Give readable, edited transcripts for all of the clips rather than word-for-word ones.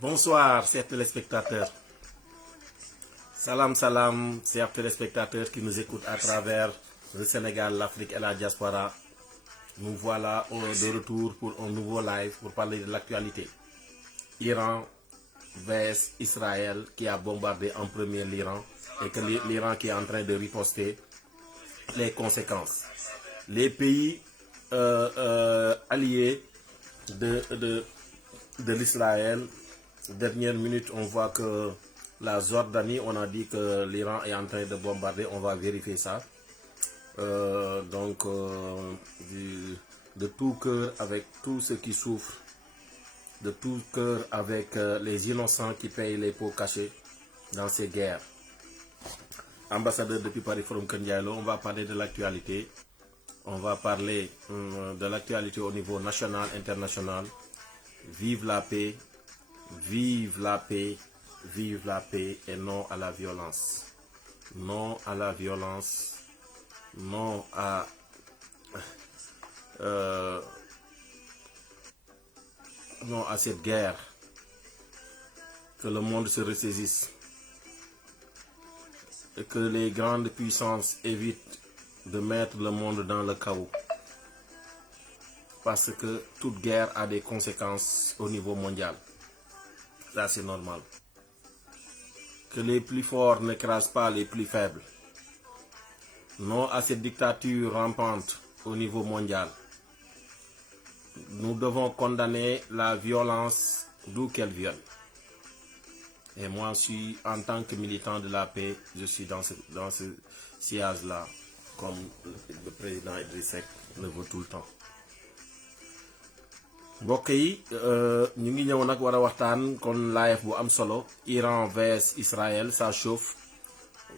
Bonsoir, chers téléspectateurs. Salam, salam, chers téléspectateurs qui nous écoutent à travers le Sénégal, l'Afrique et la diaspora. Nous voilà de retour pour un nouveau live pour parler de l'actualité. Iran vs Israël qui a bombardé en premier l'Iran et que l'Iran qui est en train de riposter les conséquences. Les pays alliés de l'Israël, dernière minute, on voit que la Jordanie, on a dit que l'Iran est en train de bombarder, on va vérifier ça. De tout cœur avec tous ceux qui souffrent, de tout cœur avec les innocents qui payent les pots cachés dans ces guerres. Ambassadeur depuis Paris Forum Kendialo, on va parler de l'actualité. On va parler de l'actualité au niveau national, international. Vive la paix, vive la paix, vive la paix et non à la violence. Non à la violence, non à non à cette guerre. Que le monde se ressaisisse et que les grandes puissances évitent de mettre le monde dans le chaos. Parce que toute guerre a des conséquences au niveau mondial. Ça, c'est normal. Que les plus forts n'écrasent pas les plus faibles. Non à cette dictature rampante au niveau mondial. Nous devons condamner la violence d'où qu'elle vienne. Et moi, en tant que militant de la paix, je suis dans ce sillage-là, comme le président Idriss Seck le veut tout le temps. mbokk yi ñu ngi ñëw nag war a waxtaan kon live bu am solo Iran vs Israël, ça chauffe.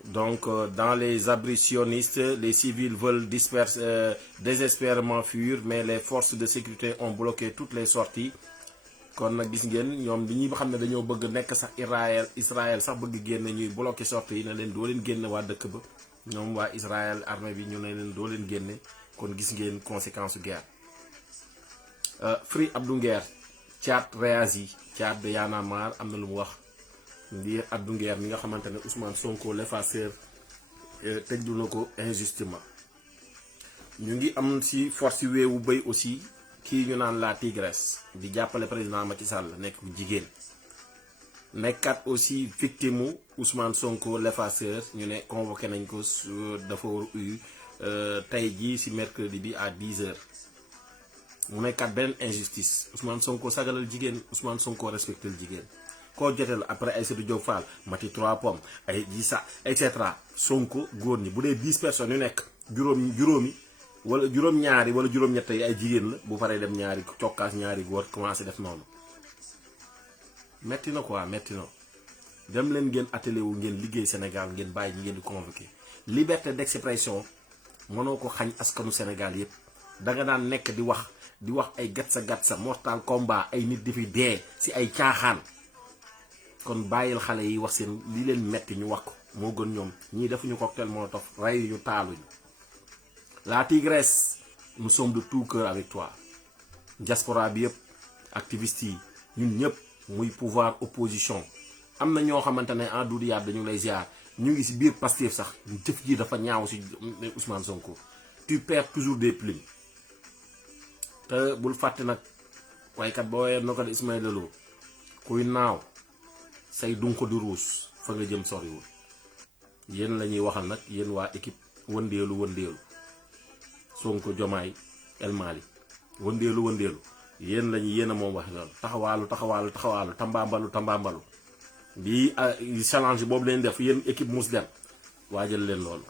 Donc dans les abris sionistes, les civils veulent désespérément fuir, mais les forces de sécurité ont bloqué toutes les sorties. kon nag gis ngeen ñoom li ñuy xam ne dañoo bëgg nekk sax Israël sax bëgg génn ñuy bloqué sorties yi ne leen doo leen génne waa dëkk ba ñoom waa Israël armée bi ñu ne leen doo leen génne. kon gis ngeen conséquence su guerre. Free Abdou Nguer, Thiat réagi, Thiat de Y'en a marre am na lu mu wax ndi Abdou Nguer mi nga xamante ne Ousmane Sonko l'effaceur tëjlu na ko injustement. ñu ngi am ci force weewu béy aussi kii ñu naan la tigresse di jàppale président Macky Sall nekk jigéen nekkat aussi victime Ousmane Sonko l'effaceur ñu ne convoqué nañ ko dafa war tey jii ci mercredi bi à 10h. mu nekkat benn injustice. Ousmane Sonko sagalal jigéen, Ousmane Sonko respectel jigéen. koo joteel après Aïssatou Diop Fall Mati 3 pommes ay Gisa et cetera. Sonko góor ñi bu dee 10 personnes yu nekk juróomi wala juróom-ñaari wala juróom-ñett yi ay jigéen la bu paree dem ñaari cokkaas ñaari góor commencé def noonu. metti na quoi, metti na. dem leen ngeen atelier wu ngeen liggéey Sénégal ngeen bàyyi ñi ngeen di convoqué. Liberté d'expression mënoo ko xañ askanu Sénégal yépp. danga daan nekk di wax ay gatsa mortal combat ay nit di fi dee ci ay caaxaan. kon bàyyil xale yi wax seen li leen metti ñu wax ko moo gën ñoom ñii defuñu cocktail molotov reyuñu taaluñu. La tigresse, nous sommes de tout cœur avec toi. Diaspora bi yëpp activistes yi ñun ñëpp muy pouvoir opposition am na ñoo xamante ne en Doudou Yade dañu lay ziar ñu ngi ci biir Pastef sax jëf ji dafa ñaaw ci Ousmane Sonko. Tu perds toujours des plumes. te bul fàtte nag waykat boo woyee na ko de Ismaïla Lo kuy naaw say dunko di ruus fa nga jëm soriwul. yéen la ñuy waxal nag yéen waa équipe wëndeelu Sonko Diomaye El Mali wëndeelu yéen lañu yéen a moom wax loolu taxawaalu tambaambalu bi challenge boobu leen def yéen équipe Mousdem waajal leen loolu.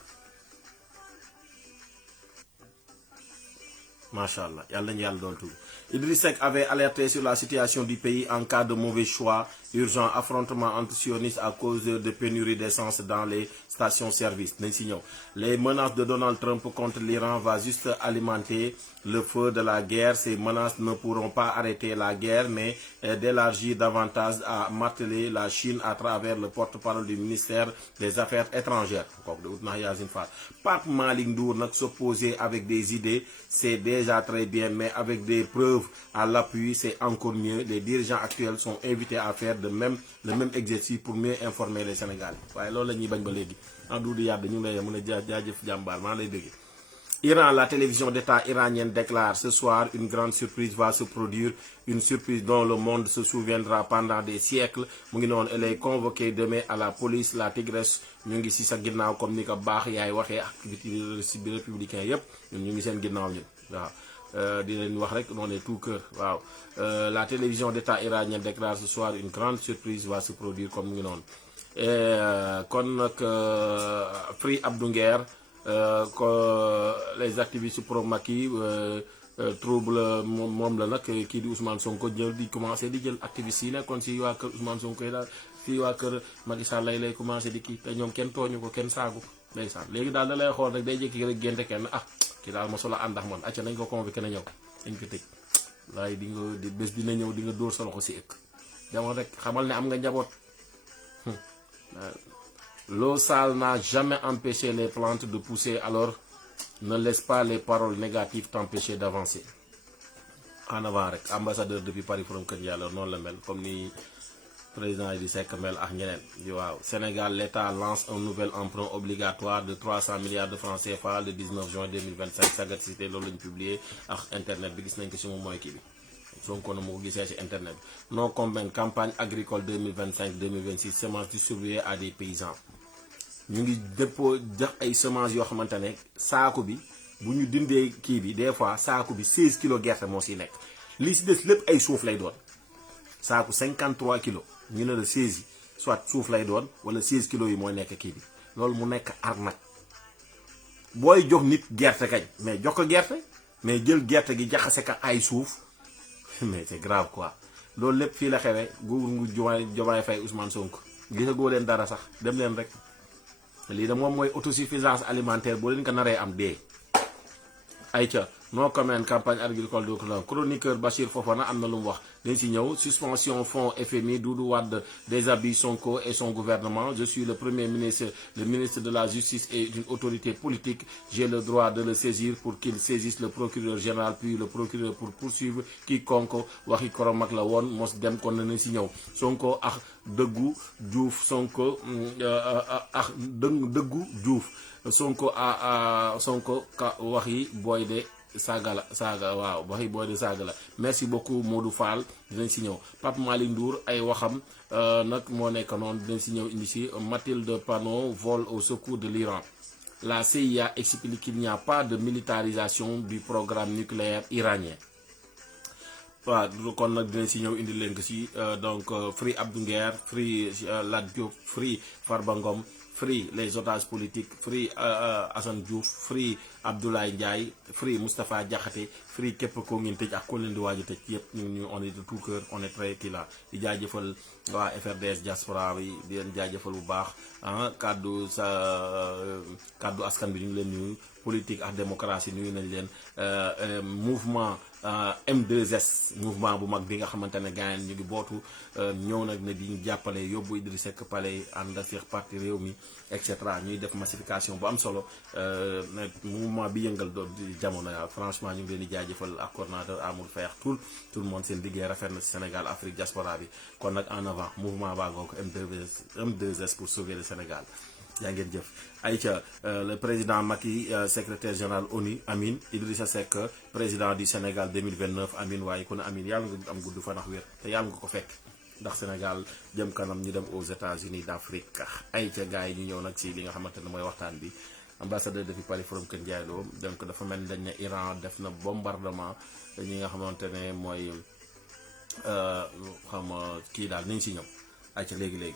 Machallah, yàlla ñu yàlla doon tudd. Idriss Seck avait alerté sur la situation du pays en cas de mauvais choix urgent affrontement anti-sioniste à cause de pénurie d'essence dans les stations-service. nañ si ñëw. Les menaces de Donald Trump contre l'Iran va juste alimenter le feu de la guerre. Ces menaces ne pourront pas arrêter la guerre, mais d'élargir davantage, à marteler la Chine à travers le porte-parole du ministère des Affaires étrangères. Pape Malick Ndour nag s'opposer avec des idées, c'est déjà très bien, mais avec des preuves à l'appui, c'est encore mieux. Les dirigeants actuels sont invités à faire le même exercice pour mieux informer les Sénégalais. waaye loolu la ñuy bañ ba léegi Doudou Yade ñu lay mën a jaajëf jàmbaar maa lay dégg. Iran, la télévision d'État iranienne déclare ce soir une grande surprise va se produire, une surprise dont le monde se souviendra pendant des siècles. Mu ngi noonu, elle est convoquée demain à la police. La tigresse ñu ngi ci sa ginnaaw comme ni ko baax yaay waxee activité ci bi républicain yépp ñun ñu ngi seen ginnaaw ñun waaw di leen wax rek on est tout cœur waaw. La télévision d'État iranienne déclare ce soir une grande surprise va se produire comme mu ngi noonu. Kon nag Free Abdou Nguer les activistes pro-Macky trouble moom la nag kii di Ousmane Sonko jël di commencé di jël activistes yi nekkoon si waa kër Ousmane Sonko yi daal si waa kër Macky Sall lay commencé di kii te ñoom kenn tooñu ko kenn saagu ndeysaan léegi daal da lay xool rek day jékki rek génte kenn kii daal ma solo ànd ak man acca nañ ko convoqué na ñëw dañ ko tëj waaye di nga bés dina ñëw di nga dóor sa loxo si ëkk jamono rek xamal ne am nga njaboot. L'eau sale n'a jamais empêché les plantes de pousser, alors ne laisse pas les paroles négatives t'empêcher d'avancer. En avant rek ambassadeur depuis Paris from Kër Ndiaye noonu la mel comme ni président Idrissa Seck mel ak ñeneen waaw. Sénégal, l'État lance un nouvel emprunt obligatoire de 300 milliards de francs CFA le 19 juin 2025 Sagat Cité loolu lañu publié ak internet bi gis nañ ko si moom mooy kii bi Sonko na mu ko gisee si internet bi. Non convaincre campagne agricole 2025-2026 semences distribuées à des paysans. Ñu ngi dépôt jox ay semences yoo xamante ne saako bi bu ñu dindee kii bi des fois saako bi 16 kilos gerte moo siy nekk li si des lépp ay suuf lay doon saako 53 kilos ñu ne la 16 yi soit suuf lay doon wala 16 kilos yi mooy nekk kii bi loolu mu nekk arnaque booy jox nit gerte kañ mais jox ko gerte mais jël gerte gi jaxase ka ay suuf mais c'est grave quoi. loolu lépp fii la xewee nguur Diomaye Faye Ousmane Sonko gisagoo leen dara sax dem leen rek. lii de moom mooy autosuffisance alimentaire boo leen ko naree am dee ayca non commune campagne agricole de chroniqueur Bachir Fofana am na lu mu wax dañ si ñëw suspension fonds FMI Doudou Wade déshabille Sonko et son gouvernement. Je suis le premier ministre, le ministre de la justice est une autorité politique, j'ai le droit de le saisir pour qu'il saisisse le procureur général puis le procureur pour poursuivre quiconque. Waxi koromak la woon mos dem kon na si ñëw Sonko ak dëggu Diouf Sonko ak dëggu Diouf Sonko Sonko ka waxi boy de saaga waaw waxi booy de saaga la. Merci beaucoup Modou Fall dinañ si ñëw. Pape Malick Ndour ay waxam nag moo nekk noonu dinañ si ñëw indi si. Mathilde Panot vole au secours de l'Iran. La CIA explique qu'il n'y a pas de militarisation du programme nucléaire iranien. waaw kon nag dinañ si ñëw indi leen ko si donc Free Abdou Nguer, Free Lat Diop, Free Farba Ngom, Free les otages politiques, Free Assane Diouf, Free Abdoulaye Ndiaye, Free Moustapha Diakhaté, Free képp koo ngeen tëj ak ko leen di waaj a tëj yëpp ñu on est de tout cœur, on est très kii la di jaajëfal waa FRDS diaspora bi di leen jaajëfal bu baax kaddu askan bi ñu ngi leen nuyu. Politique ak démocratie nuyu nañ leen. Mouvement M2S mouvement bu mag bi nga xamante ne gars yi ñu ngi bootu ñëw nag ne di ñu jàppale yóbbu Idrissa Seck palais ànd ak parti réew mi et cetera ñuy def massification bu am solo mouvement bi yëngal doon jamono yaa franchement ñu ngi leen di jaajëfal ak coordonnateur Amour Feex tout le monde seen liggéey rafet na ci Sénégal Afrique diaspora bi kon nag en avant mouvement baa ngoo ko M2S pour sauver le Sénégal. yaa ngeen jëf ayca le président Macky secrétaire général ONU Amin Idrissa Seck président du Sénégal 2029 Amin waaye kon Amin yàlla nga am gudd fan ak wér te yàlla nga ko fekk ndax Sénégal jëm kanam ñu dem aux États-Unis d'Afrique. ayca gars yi ñu ñëw nag si li nga xamante ne mooy waxtaan bi. Ambassadeur depuis Paris from Kër Ndiaye Lo donc dafa mel ni dañ ne Iran def na bombardement ñi nga xamante ne mooy xam kii daal nañ si ñëw ayca léegi.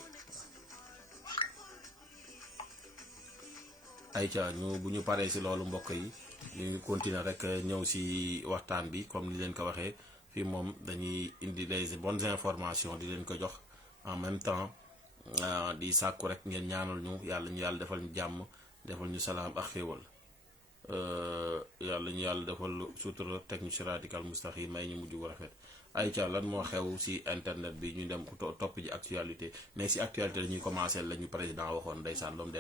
ayca ñu bu ñu paree si loolu mbokk yi ñu continuer rek ñëw si waxtaan bi comme ni leen ko waxee fii moom dañuy indi des bonnes informations di leen ko jox en même temps di sàkku rek ngeen ñaanal ñu yàlla defal ñu jàmm defal ñu salaam ak xéewal yàlla ñu yàlla defal sutura technique radical mustaxim may ñu mujj bu rafet. Aïcha lan moo xew ci internet bi ñu dem topp ji actualité mais ci actualité la ñuy commencé la ñu président waxoon ndeysaan l'homme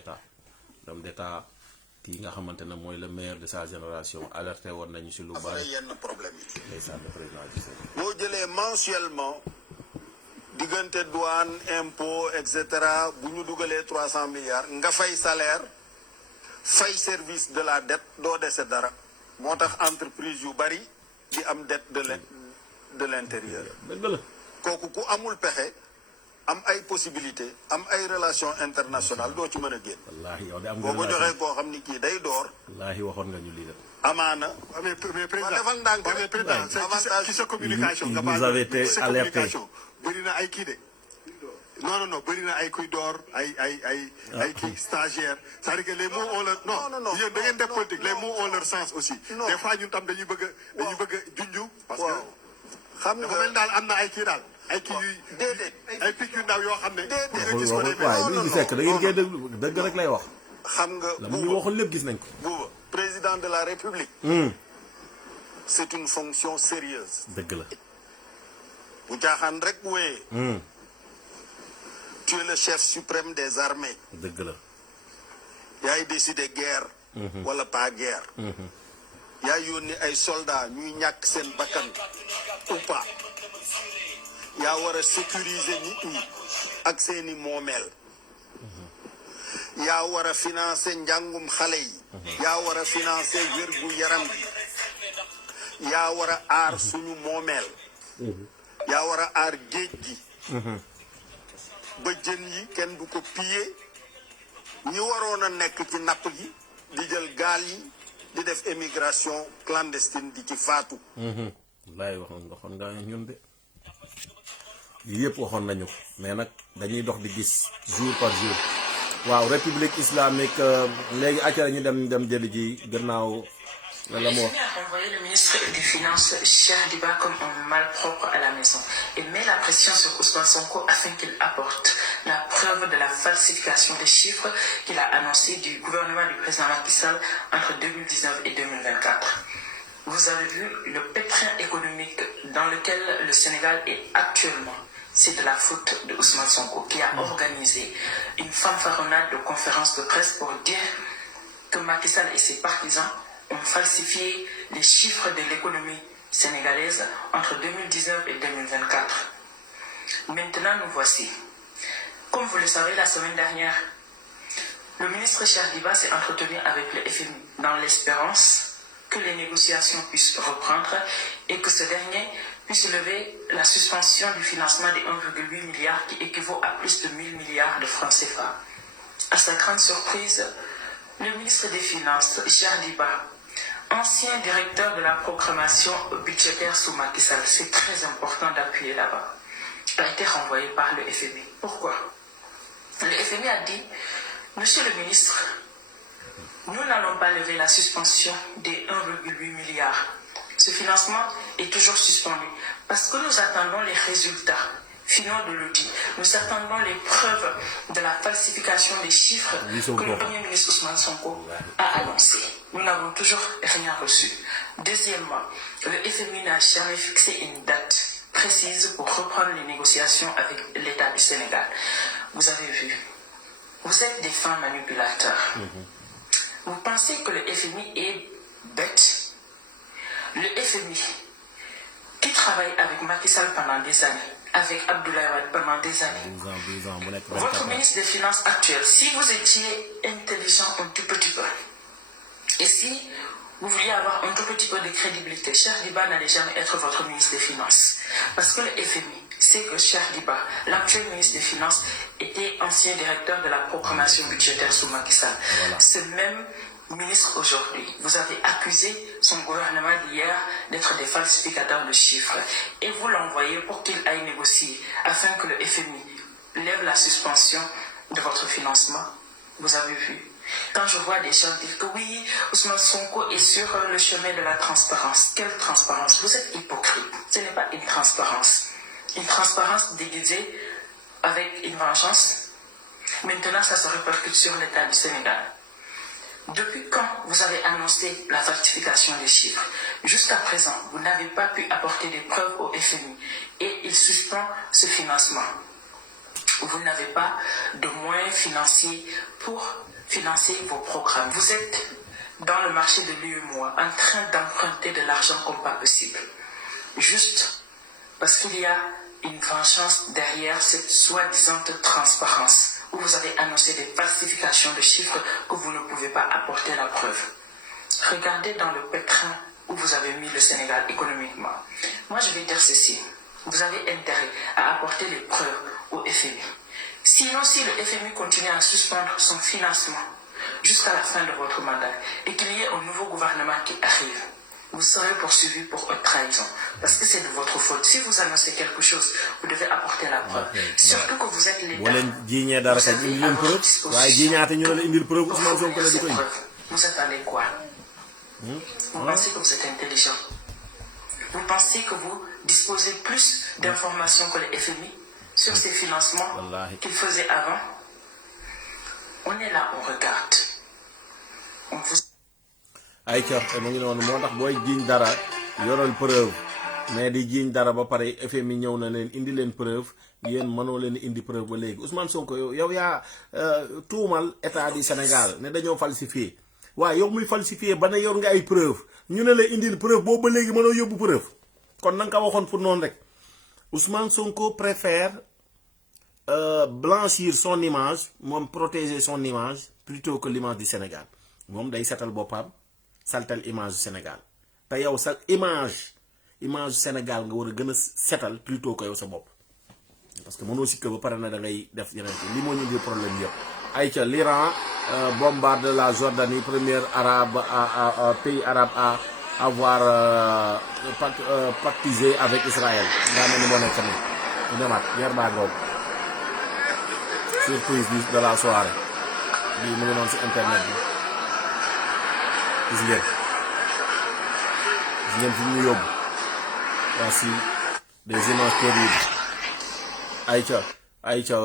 d'état kii nga xamante ne mooy le meilleur de sa génération alerté woon nañu ci lu bari yenn problème yi. ndeysaan le président ci boo jëlee mensuellement diggante douane impôt et cetera bu ñu dugalee 300 milliards nga fay salaire fay service de la dette doo dese dara moo tax entreprise yu bari di am dette de l'intérieur. dëgg la kooku ku amul pexe am ay possibilité am ay relation internationale doo ci mën a génn. wallaahi yow de am nga boo ko joxee koo xam ni kii day door. wallaahi waxoon nga ñu lii de. amaana. mais président defal ndànk mais président ci sa communication. il nous avait été alerté. bëri na ay kii de. non bëri na ay kuy door ay kii stagiaire c'est-à-dire que les mots ont leur non yéen da ngeen def politique les mots ont leur sens aussi. des fois ñun tam dañuy bëgg a junju. parce que xam nga dafa mel daal am na ay kii daal. ay kii yuy déedéet ay pic yu ndaw yoo xam ne. déedéet nga gis ko day mel. waaye li ñu fekk da ngeen koy déglu dëgg rek lay wax. xam nga la mu ñu waxoon lépp gis nañ ko. Bouba président de la République. c'est une fonction sérieuse. dëgg la. bu jaaxaan rek wéyee. tu es le chef suprême des armées. dëgg la. yaay décider guerre. wala pas guerre. yaay yónni ay soldats ñuy ñàkk seen bakkan ou pas. yaa war a sécuriser nit ñi ak seeni moomeel. yaa war a financer njàngum xale yi. yaa war a financer wérgu yaram bi. yaa war a aar suñu moomeel. yaa war a aar géej gi. ba jën yi kenn du ko piller. ñi waroon a nekk ci napp gi di jël gaal yi di def émigration clandestine di ci faatu. wallaay waxoon nga ñun de yii yëpp waxoon nañu mais nag dañuy dox di gis jour par jour. waaw république islamique léegi acca ñu dem jëli ji gannaaw la mu wax. a renvoyé le ministre des Finances, Cheikh Diba, comme un malpropre à la maison et met la pression sur Ousmane Sonko afin qu'il apporte la preuve de la falsification des chiffres qu'il a annoncé du gouvernement du président Macky Sall entre 2019 et 2024. Vous avez vu le pétrin économique dans lequel le Sénégal est actuellement. C'est de la faute de Ousmane Sonko qui a organisé une fanfaronnade de conférence de presse pour dire que Macky Sall et ses partisans ont falsifié les chiffres de l'économie sénégalaise entre 2019 et 2024. Maintenant, nous voici. Comme vous le savez, la semaine dernière, le ministre Cheikh Diba s'est entretenu avec le FMI dans l'espérance que les négociations puissent reprendre et que ce dernier puisse lever la suspension du financement des 1,8 milliard qui équivaut à plus de 1000 milliards de francs CFA. À sa grande surprise, le ministre des Finances, Cheikh Diba, ancien directeur de la programmation budgétaire sous Macky Sall, c'est très important d'appuyer là-bas, a été renvoyé par le FMI. Pourquoi? Le FMI a dit, Monsieur le ministre, nous n'allons pas lever la suspension des 1,8 milliard. Ce financement est toujours suspendu parce que nous attendons les résultats finaux de l'audit. Nous attendons les preuves de la falsification des chiffres que le Premier ministre Ousmane Sonko a annoncé. Nous n'avons toujours rien reçu. Deuxièmement, le FMI n'a jamais fixé une date précise pour reprendre les négociations avec l'État du Sénégal. Vous avez vu, vous êtes des fins manipulateurs. Vous pensez que le FMI est bête? Le FMI, qui travaille avec Macky Sall pendant des années, avec Abdoulaye Wade pendant des années, votre ministre des Finances actuel, si vous étiez intelligent un tout petit peu, et si vous vouliez avoir un tout petit peu de crédibilité, Cheikh Diba n'allait jamais être votre ministre des Finances. Parce que le FMI sait que Cheikh Diba, l'actuel ministre des Finances, était ancien directeur de la programmation budgétaire sous Macky Sall. Voilà. Ce même ministre aujourd'hui, vous avez accusé son gouvernement d'hier d'être des falsificateurs de chiffres et vous l'envoyez pour qu'il aille négocier afin que le FMI lève la suspension de votre financement. Vous avez vu. Quand je vois des gens dire que oui, Ousmane Sonko est sur le chemin de la transparence. Quelle transparence? Vous êtes hypocrite. Ce n'est pas une transparence. Une transparence déguisée avec une vengeance. Maintenant, ça se répercute sur l'État du Sénégal. Depuis quand vous avez annoncé la falsification des chiffres? Jusqu'à présent, vous n'avez pas pu apporter des preuves au FMI et il suspend ce financement. Vous n'avez pas de moyens financiers pour financer vos programmes. Vous êtes dans le marché de l'UEMOA en train d'emprunter de l'argent comme pas possible. Juste parce qu'il y a une vengeance derrière cette soi-disant transparence où vous avez annoncé des falsifications de chiffres que vous ne pouvez pas apporter la preuve. Regardez dans le pétrin où vous avez mis le Sénégal économiquement. Moi, je vais dire ceci. Vous avez intérêt à apporter les preuves au FMI. Sinon, si le FMI continue à suspendre son financement jusqu'à la fin de votre mandat et qu'il y ait un nouveau gouvernement qui arrive, vous serez poursuivi pour haute trahison. Parce que c'est de votre faute. Si vous annoncez quelque chose, vous devez apporter la preuve. Surtout que vous êtes l'État. Vous attendez quoi? Vous pensez que vous êtes intelligent? Vous pensez que vous disposez plus d'informations que le FMI sur ces financements qu'il faisait avant? On est là, on regarde. On vous... ayca mu ngi noonu moo tax booy jiiñ dara yoral preuve mais di jiiñ dara ba pare FMI ñëw na leen indi leen preuve yéen mënoo leen indi preuve ba léegi Ousmane Sonko yow yaa tuumal état du Sénégal ne dañoo falsifié waaye yow muy falsifié ba ne yor nga ay preuve ñu ne la indil preuve boobu ba léegi mënoo yóbbu preuve kon na nga ko waxoon pour noonu rek Ousmane Sonko préfère blanchir son image moom protéger son image plutôt que l'image du Sénégal moom day setal boppam saltal image du Sénégal te yow sa image Sénégal nga war a gën a setal plutôt que yow sa bopp parce que mënoo sikka ba pare na da ngay def yeneen li moo ñu indi problème yëpp. ayca l'Iran bombarde la Jordanie premier pays arabe à avoir pactisé avec Israël daa mel ni moo nekk nii ñu demaat yer baa ngoog surprise de la soirée bii mu ngi noonu si internet bi gis ngeen fi ñu yóbbu voici des images terribles. Aïcha,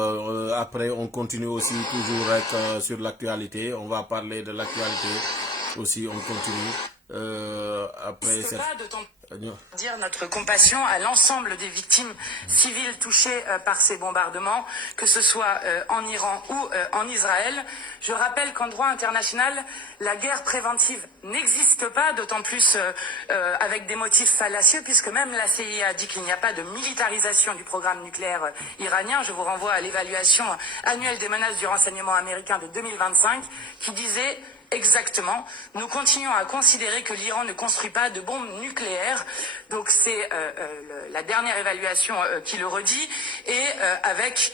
après on continue aussi toujours avec, sur l'actualité, on va parler de l'actualité aussi, on continue après cette... dire notre compassion à l'ensemble des victimes civiles touchées par ces bombardements, que ce soit en Iran ou en Israël. Je rappelle qu'en droit international, la guerre préventive n'existe pas, d'autant plus avec des motifs fallacieux, puisque même la CIA dit qu'il n'y a pas de militarisation du programme nucléaire iranien. Je vous renvoie à l'évaluation annuelle des menaces du renseignement américain de 2025, qui disait... exactement, nous continuons à considérer que l'Iran ne construit pas de bombes nucléaires. Donc c'est la dernière évaluation qui le redit, et avec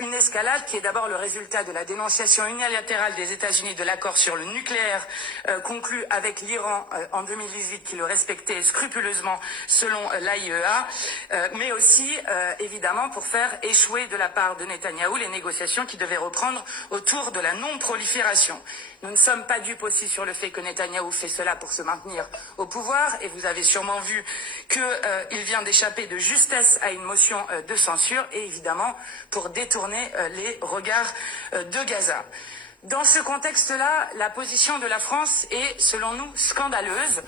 une escalade qui est d'abord le résultat de la dénonciation unilatérale des États-Unis de l'accord sur le nucléaire conclu avec l'Iran en 2018, qui le respectait scrupuleusement selon l'AIEA, mais aussi évidemment pour faire échouer de la part de Netanyahou les négociations qui devaient reprendre autour de la non-prolifération. Nous ne sommes pas dupes aussi sur le fait que Netanyahou fait cela pour se maintenir au pouvoir, et vous avez sûrement vu qu'il vient d'échapper de justesse à une motion de censure, et évidemment pour détourner les regards de Gaza. Dans ce contexte-là, la position de la France est, selon nous, scandaleuse,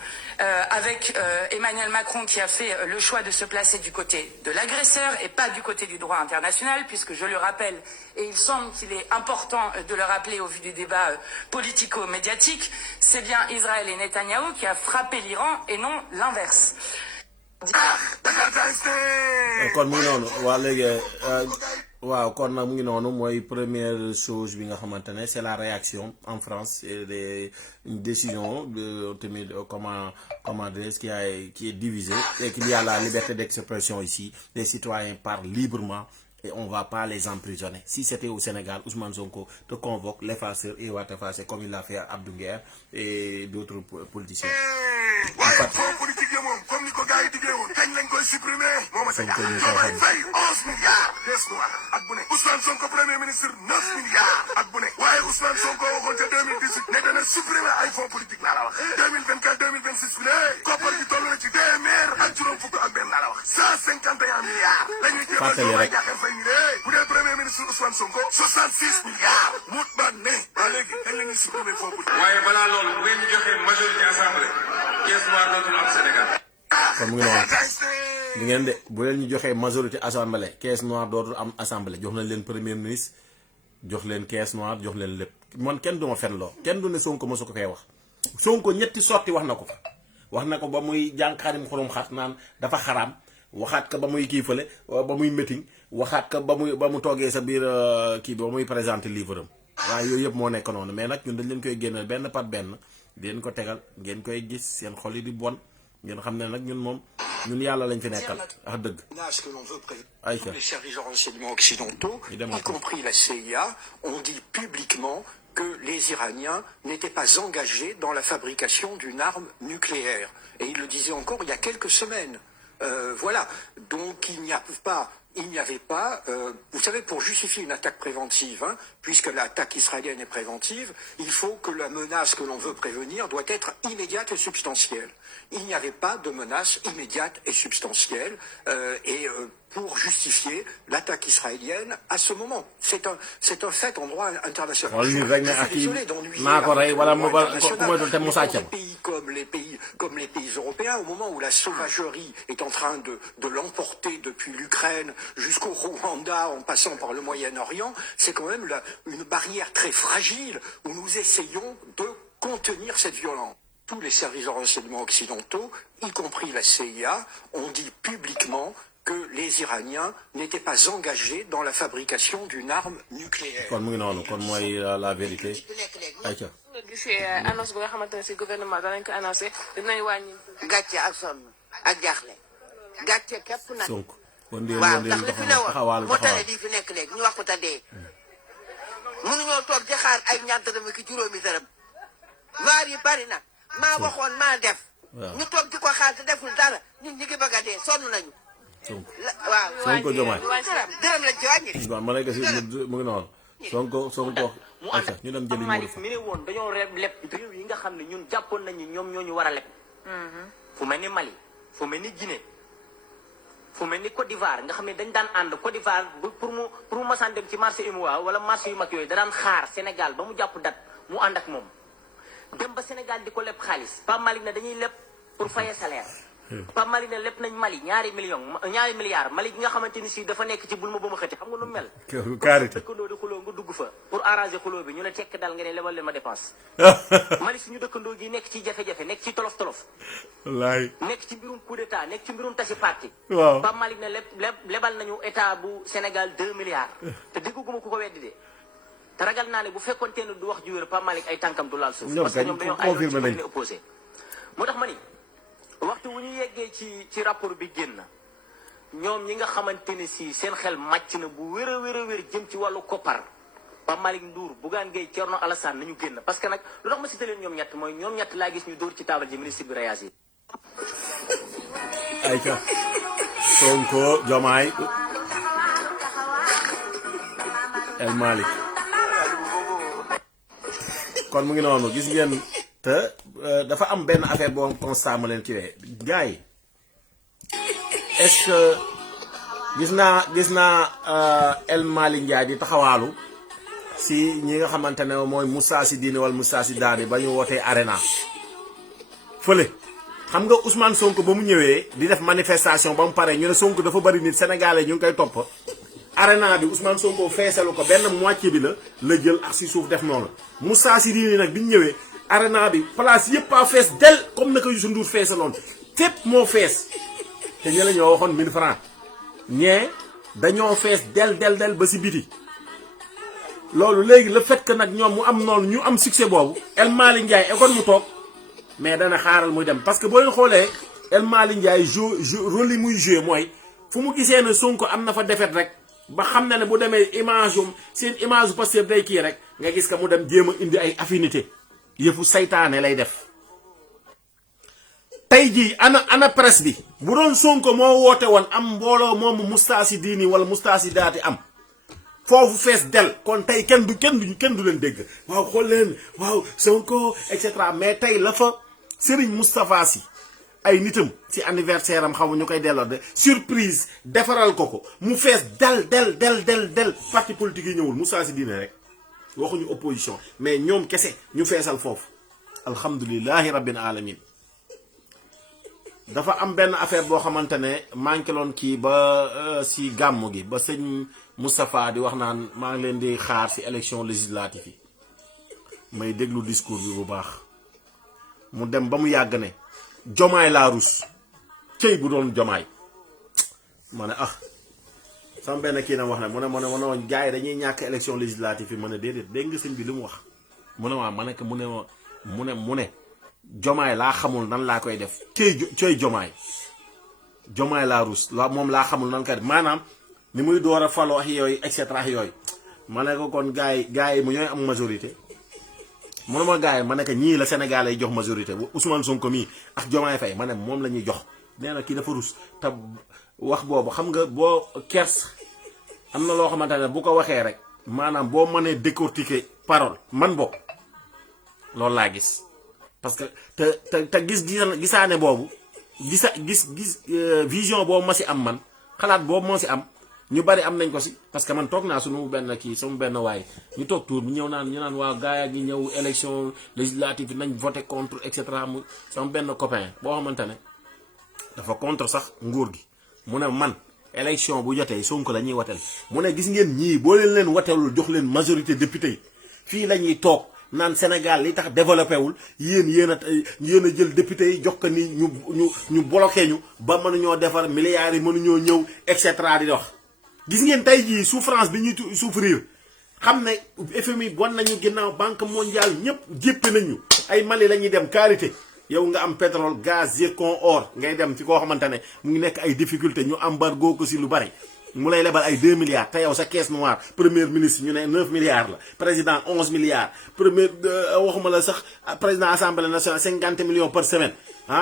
avec Emmanuel Macron qui a fait le choix de se placer du côté de l'agresseur et pas du côté du droit international, puisque je le rappelle, et il semble qu'il est important de le rappeler au vu du débat politico-médiatique, c'est bien Israël et Netanyahou qui a frappé l'Iran et non l'inverse. waaw kon nag mu ngi noonu mooy première chose bi nga xamante ne c'est la réaction en France et une décision de tamit comment dire qui est divisée, et qu'il y a la liberté d'expression ici, les citoyens parlent librement et on va pas les emprisonner. Si c'était au Sénégal, Ousmane Sonko te convoque l'effaceur et va t'effacer comme il l'a fait à Abdou Nguer et d'autres politiciens. politique moom comme ni ko gars yi diggee woon kañ lañ koy supprimer moom sa fay 11 milliards des mois at bu ne Ousmane Sonko premier ministre 9 milliards at bu ne waaye Ousmane Sonko waxoon ca 2018 ne dana supprimer ay fonds politique laa la wax 2024 2026 bi ne koppar gi toll na ci téeméer ak juróom fukk ak benn laa la wax 151 milliards la ñuy jéem a jox ay jàkkar fay ni de bu dee premier ministre ministre Ousmane Sonko 66 milliards mut ban ne waa léegi kañ la ñuy supprimer foofu. waaye balaa loolu bu ngeen ñu joxee majorité assemblée caisse noire dootul am Sénégal. kon mu ngi noonu di ngeen de bu leen ñu joxee majorité assemblée caisse noire dootul am assemblée jox nañ leen premier ministre jox leen caisse noire jox leen lépp man kenn du ma fen loo kenn du ne Sonko mosu ko koy wax Sonko ñetti sotti wax na ko fa wax na ko ba muy jàng xarim xurum xat naan dafa xaraam waxaat ko ba muy kii fële ba muy meeting waxaat ko ba mu toogee sa biir kii bi ba muy présenter livre am waaye yooyu yëpp moo nekk noonu mais nag ñun dañ leen koy génneel benn par benn di leen ko tegal ngeen koy gis seen xol yi di bon ngeen xam ne nag ñun moom ñun yàlla lañ fi nekkal wax dëgg. Que l'on veut Aïcha. tous les services de renseignement occidentaux, y compris la CIA, ont dit publiquement que les Iraniens n'étaient pas engagés dans la fabrication d'une arme nucléaire. Et ils le disaient encore il y a quelques semaines. Voilà. Donc il n'y avait pas, vous savez, pour justifier une attaque préventive, hein, puisque l'attaque israélienne est préventive, il faut que la menace que l'on veut prévenir doit être immédiate et substantielle. Il n'y avait pas de menace immédiate et substantielle, pour justifier l'attaque israélienne à ce moment. C'est un fait en droit international. Je suis désolé d'ennuyer comme les pays européens, au moment où la sauvagerie est en train de l'emporter depuis l'Ukraine jusqu'au Rwanda, en passant par le Moyen-Orient, c'est quand même une barrière très fragile où nous essayons de contenir cette violence. Tous les services de renseignement occidentaux, y compris la CIA, ont dit publiquement que les Iraniens n'étaient pas engagés dans la fabrication d'une arme nucléaire. kon mu ngi noonu kon mooy la vérité. ayca. nga gisee annonce bi nga xamante ne si gouvernement danañ ko annoncé dinañ wàññi. gàcce ak sonn ak jaaxle gàcce képp nag. Sonko wëndeel waaw wëndeel ndax li fi ne woon moo tane lii fi nekk léegi ñu wax ko te dee. mënuñoo toog di xaar ay ñaar dërëm ki juróomi dërëm. waar yi bari na maa waxoon maa def. ñu toog di ko xaar te deful dara ñun ñu ngi bëgg a dee sonn nañu. Sonko waaw Sonko Diomaye dërëm la ci wàññi. ma nekk si mu ngi noonu Sonko ayca ñu dem jëli Modou Fa mi ne woon dañoo leb réew yi nga xam ne ñun jàppoon nañu ñoom ñoo ñu war a leb. fu mel ni Mali fu mel ni Guinée fu mel ni Côte d'Ivoire nga xam ne dañ daan ànd Côte d'Ivoire pour mu masaan dem ci marché UMOA wala marché yu mag yooyu da daan xaar Sénégal ba mu jàpp date mu ànd ak moom dem ba Sénégal di ko leb xaalis Pape Malick ne dañuy leb pour fayer salaire. Pape Malick ne lépp nañ Mali ñaari milliards Mali gi nga xamante ni si dafa nekk ci bul ma ba ma xëti xam nga nu mel. carité dëkkandoo di xuloo nga dugg fa pour arranger xuloo bi ñu ne tekk dal nga ne lebal leen ma dépense. Mali suñu dëkkandoo gi nekk ci jafe-jafe nekk ci tolof-tolof. wallaay nekk ci mbirum coup d'état nekk ci mbirum tasi parti. waaw Pape Malick ne lebal nañu état bu Sénégal 2 milliards. te dégguma ku ko weddi de. te ragal naa ne bu fekkoonte ne du wax ju wér Pape Malick ay tànkam du laal suuf. parce que ñoom dañoo ay ci opposé moo tax ma ni waxtu wu ñu yeggee ci rapport bi génn ñoom ñi nga xamante ne si seen xel màcc na bu wér a wér jëm ci wàllu koppar Pape Malick Ndour Bougane Gueye Thierno Alassane nañu génn parce que nag lu tax ma cité leen ñoom ñett mooy ñoom ñett laa gis ñu dóor ci taabal ji ministre bi réagi yi. ayca Sonko Diomaye El Malick kon mu ngi noonu gis ngeen te dafa am benn affaire boo constat ma leen ci wee gars yi est-ce que gis naa El Malick Ndiaye di taxawaalu si ñi nga xamante ne mooy Moussa Sy Dine wala Moussa Sy Dane ba ñu wootee arena fële xam nga Ousmane Sonko ba mu ñëwee di def manifestation ba mu pare ñu ne Sonko dafa bari nit sénégalais ñu ngi koy topp arena bi Ousmane Sonko feesalu ko benn moitié bi la jël ak si suuf def noonu Moussa Sy Dine nag bi ñu ñëwee arena bi place yëpp a fees del comme naka Youssou Ndour feesaloon fépp moo fees te ñe la ñoo waxoon 1000 francs ñee dañoo fees del ba si biti loolu léegi le fait que nag ñoom mu am noonu ñu am succès boobu El Malick Ndiaye ekon mu toog mais dana xaaral muy dem parce que boo leen xoolee El Malick Ndiaye rôle yi muy joué mooy fu mu gisee ne Sonko am na fa defet rek ba xam na ne bu demee image seen image Pastef day kii rek nga gis que mu dem jéem a indi ay affinité yëfu saytaane lay def tey jii ana presse bi bu doon Sonko moo woote woon am mbooloo moomu Moussa Sy Dine wala Moussa Sy Daati am foofu fees del kon tey kenn du leen dégg waaw xool leen waaw Sonko et cetera mais tey la fa Serigne Moustapha Sy ay nitam ci anniversaire am xaw ñu koy delloo de surprise defaral ko mu fees del parti politique yi ñëwul Moussa Sy diine rek waxuñu opposition mais ñoom kese ñu feesal foofu alhamdulilahi rabbil alamin dafa am benn affaire boo xamante ne manqué loon kii ba si gàmmu gi ba sëñ Moustapha di wax naan maa ngi leen di xaar si élection législative yi may déglu discours bi bu baax mu dem ba mu yàgg ne jomaay laa rus cëy bu doon jomaay ma ne sama benn kii na wax ne mu ne gars yi dañuy ñàkk élection législative yi ma ne déedéet dégg nga sëñ bi li mu wax mu ne waa ma nekk mu ne jomaay laa xamul nan laa koy def cëy jomaay laa rus moom laa xamul nan koy def maanaam ni muy door a faloo ak yooyu et cetera yooyu ma ne ko kon gars yi mu ñooy am majorité mu ne ma gars yi ma ne ko ñii la Sénégal yi jox majorité Ousmane Sonko mii ak Diomaye Faye ma ne moom la ñuy jox nee na kii dafa rus te wax boobu xam nga boo kers am na loo xamante ne bu ko waxee rek maanaam boo mënee décortiquer parole man bokk loolu laa gis parce que te gisaane boobu gis vision boobu ma si am man xalaat boobu moo si am ñu bari am nañ ko si parce que man toog naa suñu benn kii sama benn waay ñu toog tour bi ñu naan waa gaa yaa ngi ñëw élection législative nañ voté contre et cetera mu sama benn copain boo xamante ne dafa contre sax nguur gi mu ne man élection bu jotee Sonko la ñuy wateel mu ne gis ngeen ñii boo leen wateelul jox leen majorité député yi fii la ñuy toog naan Sénégal li tax développé wul yéen a jël député yi jox ko ni ñu bloqué ñu ba mënuñoo defar milliards yi mënuñoo ñëw et cetera di wax. gis ngeen tey jii souffrance bi ñuy souffrir xam ne FMI wan nañu ginnaaw banque mondiale ñëpp jéppi nañu ay Mali la ñuy dem karité yow nga am pétrole gaz zircon or ngay dem ci koo xamante ne mu ngi nekk ay difficulté ñu embargo ko si lu bari mu lay lebal ay 2 milliards te yow sa caisse noire premier ministre ñu ne 9 milliards la président 11 milliards premier waxuma la sax président assemblée nationale 50 millions par semaine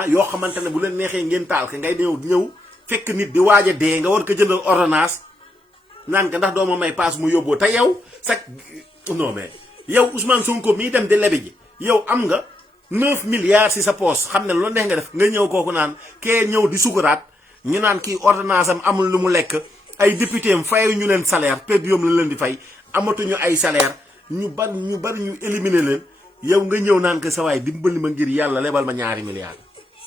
yoo xamante ne bu leen neexee ngeen taal ka ngay ñëw fekk nit di waaj a dee nga war ko jëndal ordonnance naan ka ndax doo ma may paas mu yóbboo te yow sax non mais yow Ousmane Sonko mii dem di lebi ji yow am nga 9 milliards si sa poche xam ne lu neex nga def nga ñëw kooku naan kee ñëw di sukuraat ñu naan kii ordonnance am amul lu mu lekk ay député am fayu ñu leen salaire per diem la leen di fay amatuñu ay salaire ñu bari ñu éliminer leen yow nga ñëw naan ko sa waay dimbali ma ngir yàlla lebal ma 2 milliards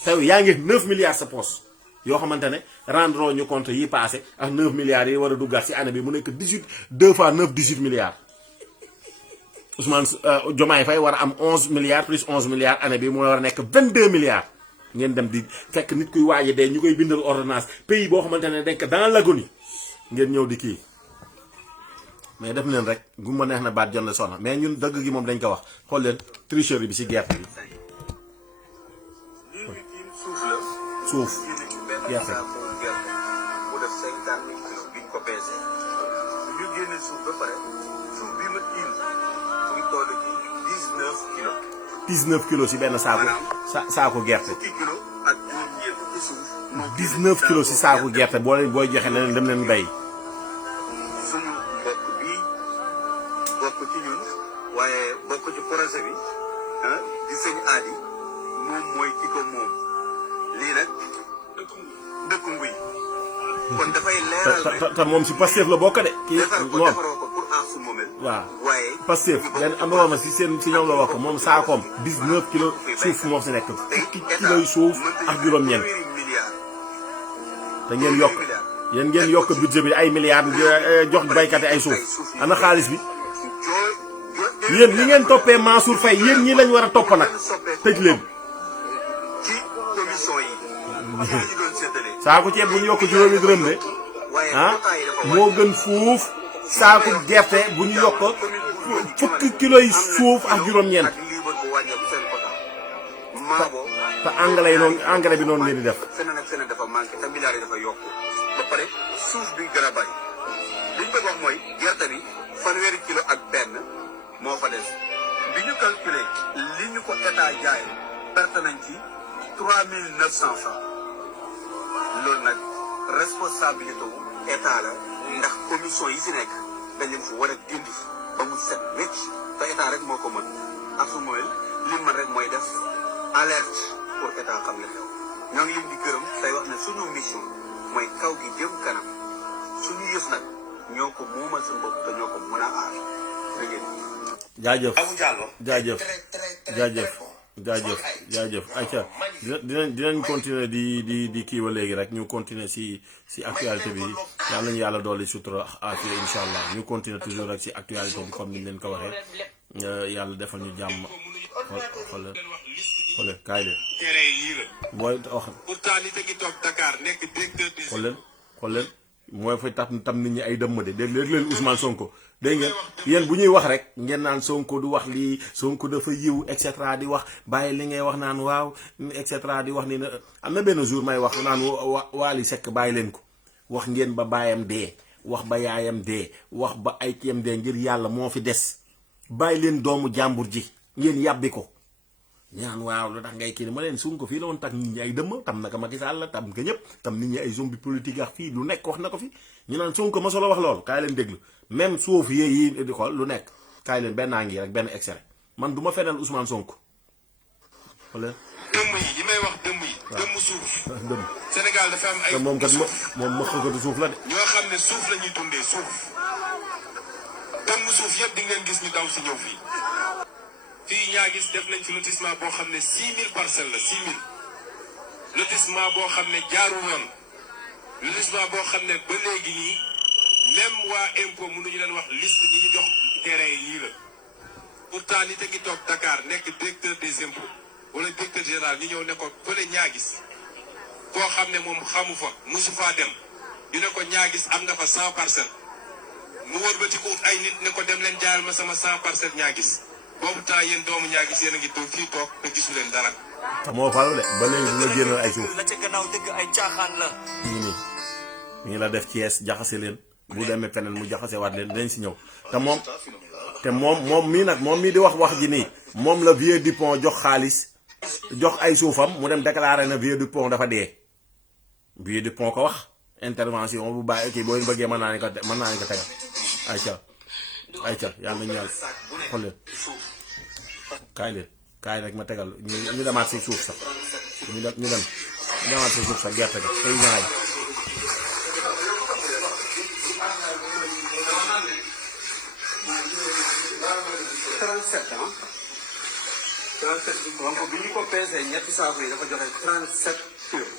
te yaa ngi 9 milliards sa poche yoo xamante ne rendre ñu compte yi passé ak 9 milliards yi war a duggaat si année bi mu nekk 2 fois 9 18 milliards Ousmane Diomaye Faye war a am 11 milliards plus 11 milliards année bi mu war a nekk 22 milliards ngeen dem di fekk nit kuy waaje dee ñu koy bindal ordonnance pays boo xamante ne nekk dans l'agonie ngeen ñëw di kii mais def leen rek gu ma neex na baat jonne soxna mais ñun dëgg gi moom dañ ko wax xool leen tricherie bi si gerte bi suuf gerte bu def 50 kilos biñ ko peese ñu génne suuf ba pare suuf bi ma tiim mu ngi toll ci 19 kilos 19 kilos si benn saako gerte 10 kilos ak juróom-ñeent ci suuf 19 kilos si saako gerte booy joxe ne leen dem leen bay suñu bokk bii bokk ci ñun waaye bokk ci projet bi di sëñ aadi moom mooy ki ko moom lii nag dëkku nguy kon dafay leeral te moom si Pastef la bokk de kii moom defaroo ko pour aar su moomel waaw waaye Pastef leen am na si ñoom la bokk moom saakoom 19 kilos suuf moo si nekk fukki kilos suuf ak juróom-ñeent te ngeen yokk budget bi ay milliards jox baykat yi ay suuf ana xaalis bi yéen li ngeen toppee Mansour Faye yéen ñi lañ war a topp nag tëj leen ci commission yi ñu doon séddale saako ceeb bu ñu yokk juróomi dërëm de moo gën fuuf saako gerte bu ñu yokk fukki kilos yi suuf ak juróom-ñeent te engrais bi noonu ngeen di def feneen ak feneen dafa manqué te milliards yi dafa yokk ba pare suuf bi gën a bari li ñu bëgg wax mooy gerte bi 1 kilo ak benn moo fa des bi ñu calculé li ñu ko état jaay perte nañ ci 3900 francs loolu nag responsabilité wu état la ndax commission yi si nekk dañ leen fi war a dindi ba mu set wecc te état rek moo ko mën ak su mooy li man rek mooy def alerte pour état xam la xew ñoo ngi leen di gërëm tey wax ne suñu mission mooy kaw gi jëm kanam suñu yëf nag ñoo ko moomal suñu bopp te ñoo ko mën a aar jaajëf Abou Diallo jaajëf ayca dinañ continuer di kii ba léegi rek ñu continuer si actualité bi yal nañu yàlla dolli sutura afiya incha allah ñu continuer toujours rek si actualité bi comme ni ñu leen ko waxee yàlla defal ñu jàmm xool kaay leen mooy wax pourtant li te ngi toog Dakar nekk directeur du xool leen mooy fay tam nit ñi ay dëmm de dégg leen Ousmane Sonko dégg ngeen yéen bu ñuy wax rek ngeen naan Sonko du wax lii Sonko dafa yiw et cetera di wax bàyyi li ngay wax naan waaw et cetera di wax ni am na benn jour may wax naan Waly Seck bàyyi leen ko wax ngeen ba baayam dee wax ba yaayam dee wax ba ay kiyam dee ngir yàlla moo fi des bàyyi leen doomu jàmbur ji ngeen yàbbi ko ñaan waaw lu tax ngay kii ma leen Sonko fii la woon tax nit ñi ay dëmm tam naka Macky Sall la tam ka ñëpp tam nit ñi ay zombie politique ak fii lu nekk wax na ko fi ñu naan Sonko ma solo wax loolu kaay leen déglu même suuf yi di xool lu nekk kaay leen benn ngi rek benn extrait man du ma fenal Ousmane Sonko wala dëmm yi may wax dëmm yi dëmm suuf dëmm Sénégal dafa am ay moom kat moom ma xëkkatu suuf la de ñoo xam ne suuf la ñuy dundee suuf dëmm suuf yëpp di ngeen gis ñu daw si ñëw fii ñaa gis def nañ fi lotissement boo xam ne 6000 parcelles la 6000 lotissement boo xam ne jaarul yoon lotissement boo xam ne ba léegi nii même waa impôt mënuñu leen wax liste ñi ñu jox terrain yi la pourtant li te ngi toog Dakar nekk directeur des impôts wala directeur général ñu ñëw ne ko fële ñaa gis koo xam ne moom xamu fa mosu faa dem ñu ne ko ñaa gis am nga fa 100 parcelles mu wër ba ci ko ay nit ne ko dem leen jaayal ma sama 100 parcelles ñaa gis boobu temps yéen doomu ñaa gis yéen a ngi toog fii toog te gisu leen dara. te moo falu de ba léegi la génn ay suuf la ca gannaaw dëgg ay caaxaan la. ñu ngi la def Thiès jaxase leen bu demee feneen mu jaxase waat leen dañ si ñëw te moom mii nag moom mii di wax ji nii moom la Vieux Dupont jox xaalis jox ay suufam mu dem déclaré na Vieux Dupont dafa dee Vieux Dupont ko wax intervention bu bàyyi kii boo leen bëggee mën naa ne ko tegal ayca yàlla nañu yàlla xool leen kaay rek ma tegal ñu demaat si suuf sax ñu demaat si suuf sax gerte ga tey ñaay 37 ans 37 donc bi ñu ko peesee ñetti saako yi dafa joxe 37 kilos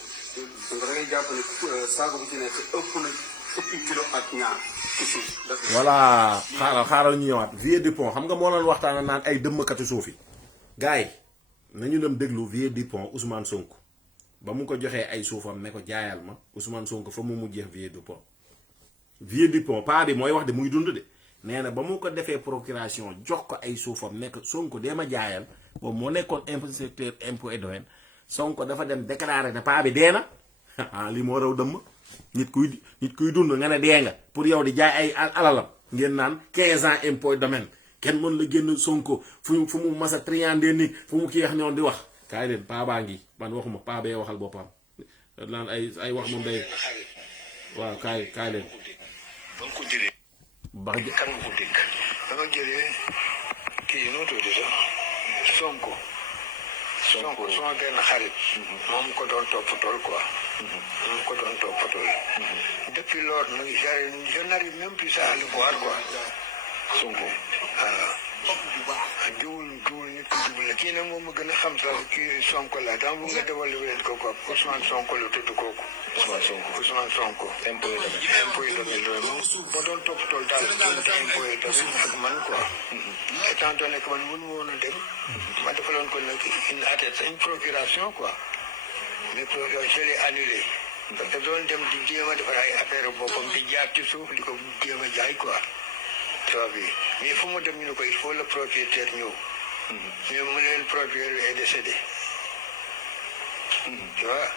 donc da ngay jàpp ne saako bu ci nekk ëpp na fukki kilo ak ñaar ci suuf. voilà xaaral ñu ñëwaat Vieux Dupont xam nga moo doon waxtaan naan ay dëmmkatu suuf yi gars yi nañu dem déglu Vieux Dupont Ousmane Sonko ba mu ko joxee ay suufam ne ko jaayal ma Ousmane Sonko fa mu mujjee Vieux Dupont paa bi mooy wax de muy dund de nee na ba mu ko defee procuration jox ko ay suufam nekk Sonko dee ma jaayal boobu moo nekkoon inspecteur impôt et domaine Sonko dafa dem déclaré ne paa bi dee na li moo raw dëmm nit kuy dund nga ne dee nga pour yow di jaay ay alalam ngeen naan 15 ans impôt et domaine kenn mën la génn Sonko fu mu masa triandé nit fu mu kii wax ñoon di wax kaay leen paa baa ngi man waxuma paa bee waxal boppam naan ay wax moom day waaw kaay leen ba kan nga ko dégg da nga jëlee kii noo tudd sax Sonko sama benn xarit moom ko doon toppatool quoi moom ko doon toppatool depuis lors nag je n'arrive même plus à le voir quoi Sonko jiwul nit ku jubul la kii nag moom ma gën a xam sax kii Sonko la dama bu nga développé ko quoi Ousmane Sonko la tudd kooku Ousmane Sonko impôt yi domaine ma doon toppatool daal impôt yi domaine ak man quoi étant donné que man mënu woon a dem ma defaloon ko nag une attestation une procuration quoi mais je l'ai annulé parce que doon dem di jéem a defar ay affaire boppam di jaar ci suuf di ko jéem a jaay quoi mais fu mu dem ñu ne ko il faut le propriétaire ñëw ñu mu leen propriétaire est décédé tu vois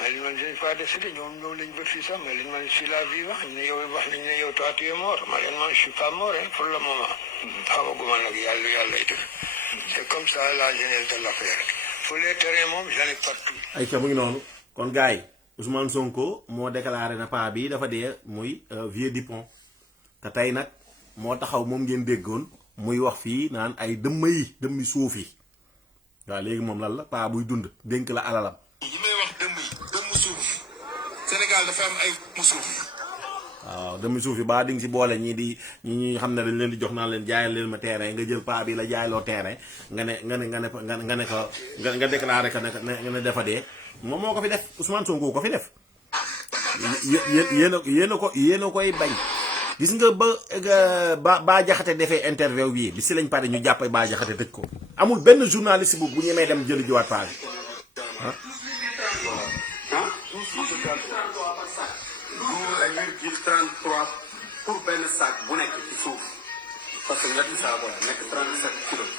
mais li man je n'ai pas décédé ñoom ñëw lañ ba fii sax mais li man je suis là vivant ñu ne yow wax nañ ne yow toi tu es mort ma leen man je suis pas mort pour le moment xamaguma nag yàlla lay def c'est comme ça la genèse de l'affaire pour les terrains moom j'en ai partout ay ca mu ngi noonu kon gars yi Ousmane Sonko moo déclaré na paa bi dafa dee muy Vieux Dupont te tey nag moo taxaw moom ngeen déggoon muy wax fii naan ay dëmmi suuf yi waaw léegi moom lan la paa buy dund dénk la alalam yi may wax Sénégal dafa am ay musuuf. waaw demi suuf yi ba di nga si boole ñi xam ne dañ leen di jox naan leen jaayal leen ma terrain nga jël paa bi la jaayloo terrain nga ne ko nga déclaré que nga ne dafa dee moom moo ko fi def Ousmane Sonko ko fi def yéen a koy bañ. gis nga ba jaxate defee interview bi si lañ pare ñu jàpp ba jaxate tëj ko amul benn journaliste bu ñemee dem jëli jiwaat paa bi ah. 12,33 pour benn sac bu nekk ci suuf parce que ñetti saako la nekk 37 kilos.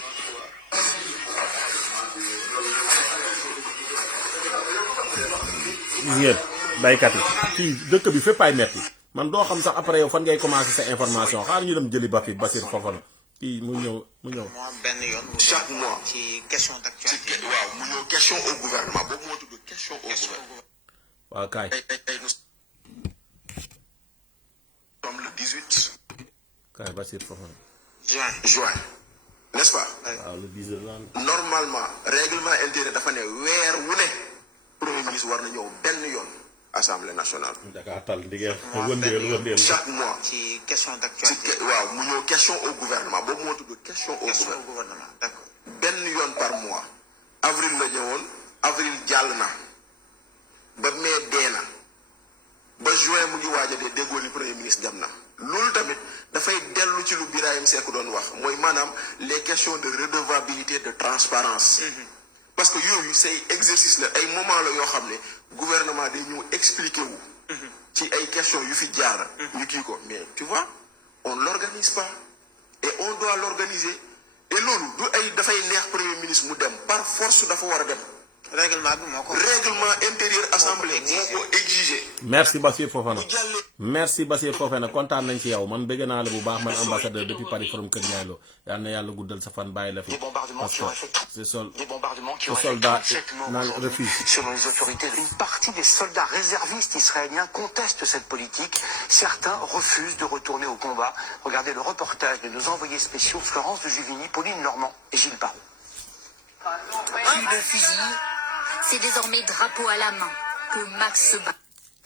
gis ngeen baykat yi fii dëkk bi fépp ay metti man doo xam sax après yow fan ngay commencer sa information xaar ñu dem jëli Bassir Fofana kii mu ñëw. benn yoon chaque mois ci question d'actualité. waaw mu ñëw question au gouvernement boobu moo tudd question au gouvernement. waaw kaay. comme le 18. kaay Bassir Fofana. juin n'est-ce pas. waaw le 10 normalement règlement intérieur dafa ne weer wu ne premier ministre war na ñëw benn yoon assemblée nationale. chaque mois ci question d'actualité. waaw mu ñëw question au gouvernement boobu moo tudd question au gouvernement. d'accord benn yoon par mois. avril la ñëwoon avril jàll na ba mai dee na ba juin mu ngi waaj a dee déggoo ni premier ministre dem na. loolu tamit dafay dellu ci lu Birahim Seck doon wax mooy maanaam les questions de redevabilité de transparence parce que yooyu say exercice la ay moment la yoo xam ne gouvernement day ñëw expliquer wu ci ay questions yu fi jaar ñu kii ko mais tu vois on l'organise pas et on doit l'organiser et loolu du ay dafay neex premier ministre mu dem par force dafa war a dem règlement bi moo ko règlement intérieur assemblée moo ko exigé. merci Bassir Fofana kontaan nañ ci yow man bëgg naa la bu baax man ambassadeur depuis Paris from Kër Ndiaye Lo yal na yàlla guddal sa fan bàyyi la fi parce que ces soldats naan refuse. Selon les autorités, une partie des soldats réservistes israéliens contestent cette politique. Certains refusent de retourner au combat. Regardez le reportage de nos envoyés spéciaux Florence de Juvigny, Pauline Normand et Gilles Barraud. Plus de fusils, c'est désormais drapeau à la main que Max se bat.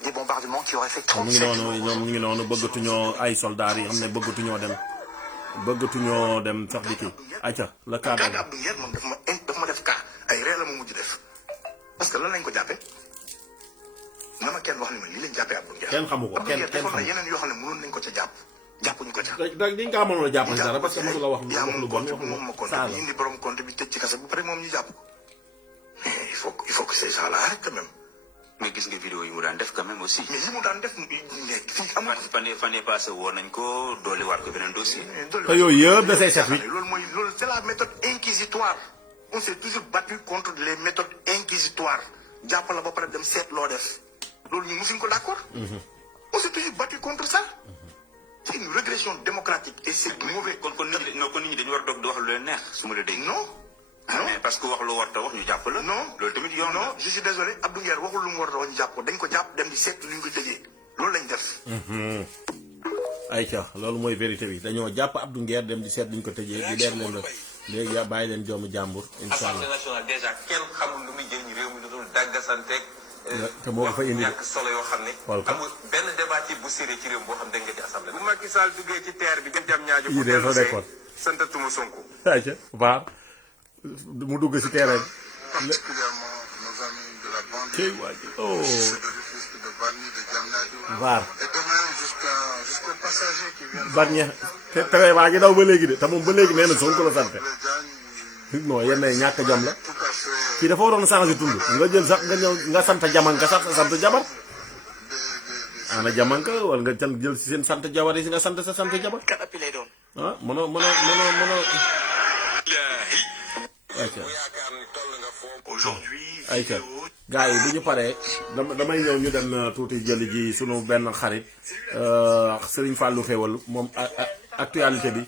Des bombardements qui auraient fait 37 ñoom ñu ngi noonu bëggatuñoo ay soldats yi xam ne bëggatuñoo dem sax di kii acca la cadre Abdou Nguer moom daf ma def cas ay ree la ma mujj def parce que lan lañ ko jàppee na ma kenn wax ni ma lii lañ jàppee Abdou Nguer kenn xamu ko kenn defoon na yeneen yoo xam ne mënoon nañ ko ca jàppuñu ko ca dañ ngaa mënoon a jàpp dara parce que mosu la wax lu bon moom ma compte bi indi borom compte bi tëj ci kasa bu pare moom ñu jàpp ko mais il faut que ces gens là arrêtent quand même. mais gis nga vidéo yi mu daan def quand même aussi. mais yi mu daan def fii amul. fan yii passé woon nañ ko dolli waat ko beneen dossier. te yooyu yëpp da say set wi. loolu c'est la méthode inquisitoire on s'est toujours battu contre les méthodes inquisitoires jàpp la ba pare dem seet loo def loolu ñu musuñ ko d'accord. on s'est toujours battu contre ça. c'est une régression démocratique et c'est mauvais. kon nit ñi dañu war a doog di wax lu leen neex su ma la dégg. non. mais parce que wax lu war a wax ñu jàpp la. non loolu tamit yoon non je suis désolé Abdou Nguer waxul lu mu war a wax ñu jàpp ko dañ ko jàpp dem di seet lu ñu ko tëjee loolu lañ def. ayca loolu mooy vérité bi dañoo jàpp Abdou Nguer dem di seet lu ñu ko tëjee di leer leen léegi yaa bàyyi leen joomu jàmbur. incha allah Assemblée nationale déjà kenn xamul lu muy jëriñ réew mi lu dul dàggasanteeg. te moo ko fa indi ñàkk solo yoo xam ne. amul benn débat ci bu sérieux ci réew boo xam ne nga ci assemblée. bu Macky Sall duggee ci terre bi jëm ñaajo. yii de fa nekkoon santatuma Sonko. ayca baax mu dugg si terrain bi. particulièrement nos amis de la bande. kii waa ji oh. de Rufisque, de Bargny, de Diamniadio. Var. Et de même jusqu'aux passagers qui viennent. Bargny te tere baa ngi daw ba léegi de te moom ba léegi nee na Sonko la sant. non yenn ñàkk jom la. kii dafa waroon changer tund nga jël sax nga ñëw nga sant jamanka sax sa sant jabar. ana jamanka wala nga jël si seen sant jabar yi si nga sant sa sant jabar. ah mënoo. ayca gars yi bu ñu paree damay ñëw ñu dem tuuti jëli ji sunu benn xarit Serigne Fallou Xéwal moom actualité bi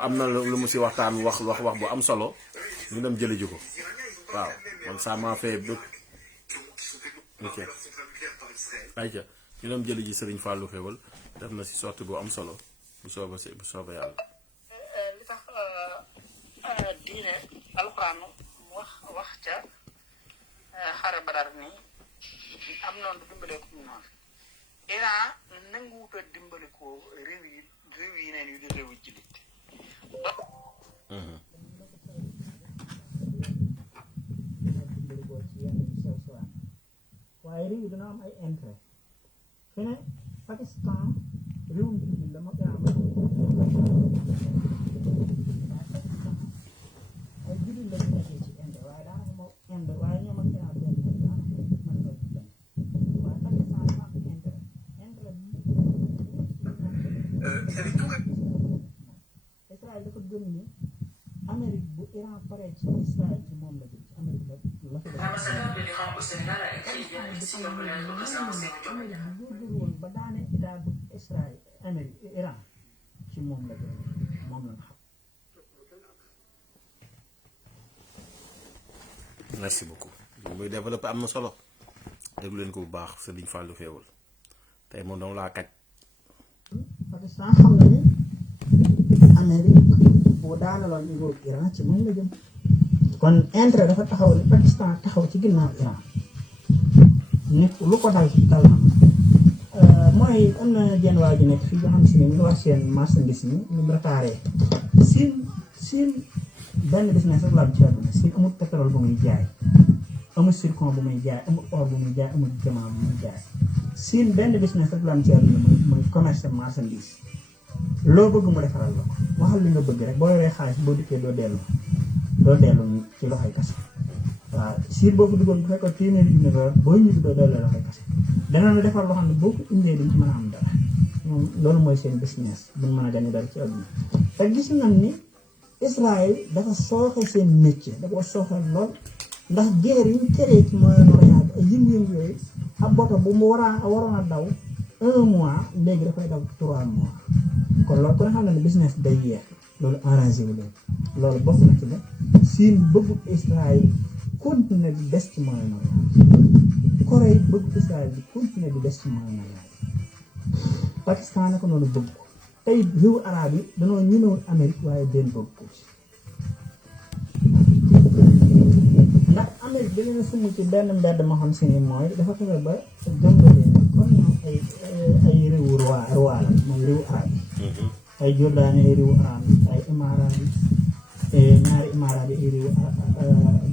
am na lu mu si waxtaan wax bu am solo ñu dem jëli ji ko waaw man ça m'a fait bëgg ok ayca ñu dem jëli ji Serigne Fallou Xéwal def na si sorti bu am solo bu soobee yàlla. li tax diine alxuraan wax ca xare Badar nii am noonu dimbale ko noonu Iran nanguwut a dimbale ko réew yi neen yu di réew yi jullit waaye réew yi dana am ay intérêt fi ne Pakistan réewum jullit la ma Iran ma ay jullit la ñu nekkee ci Inde waaye daanaka moo Inde waaye ñoom ak Iran benn daanaka mën nga ci dem waaye Pakistan dafa am intérêt Israël dafa gëm ni Amérique bu Iran paree ci Israël ci moom la jëm ci Amérique la L'ambassadeur de l'Iran au Sénégal a écrit bien ici comme le représentant woon ba daane état bu Israël Amérique Iran ci moom la jëm moom la xam. merci beaucoup li muy développé am na solo déglu leen ko bu baax Serigne Fallou Xéewal tey moom dama laa kaj. Pakistan xam na ne Amérique boo daanaloon niveau Iran ci moom la jëm kon intérêt dafa taxaw ni Pakistan taxaw ci ginnaaw Iran nekk lu ko dal dal na mooy am na jenn waa ji nekk fii boo xam si ne ñu wax seen marchandise ni ñu préparé Siin benn business rek la am ci àdduna Siin amul pétrole bu muy jaay amul zircon bu muy jaay amul or bu muy jaay amul diamant bu muy jaay Siin benn business rek la am ci àdduna muy commerce marchandise loo bëgg mu defaral la ko waxal li nga bëgg rek boo yoree xaalis boo dikkee doo dellu ci loxoy kase waaw Siin boo ko duggoon bu fekkoon téeméeri junni la boo ñibbi doo dellu loxoy kase dana la defar loo xam ne boo ko indee duñ ci mën a am dara moom loolu mooy seen business buñ mën a gañe dara ci àdduna te gis nañ ni Israël dafa sooxe seen métier da ko sooxe lool ndax guerre yi ñu teree ci Moyen-Orient bi ay yëngu-yëngu yooyu ab boto bu mu waroon a daw 1 mois léegi dafay daw 3 mois kon loolu ko nga xam ne business day yeex loolu arrangé wu leen loolu bokk na ci ne Siin bëggu Israël continuer di des ci Moyen-Orient Corée bëggu Israël di continuer di des ci Moyen-Orient Pakistan naka noonu bëgg ko tey réewu arabe yi danoo ñëwul Amérique waaye benn bëgg ko ci ndax Amérique da leen a sumu ci benn mbedd ma xam si ni mooy dafa fexe ba jëmbale kon ñoom ay réewu roi la mooy réewu arabe yi ay Jordan ay réewu arabe yi ay Imaaraat yi ñaari Imaaraat yi ay réewu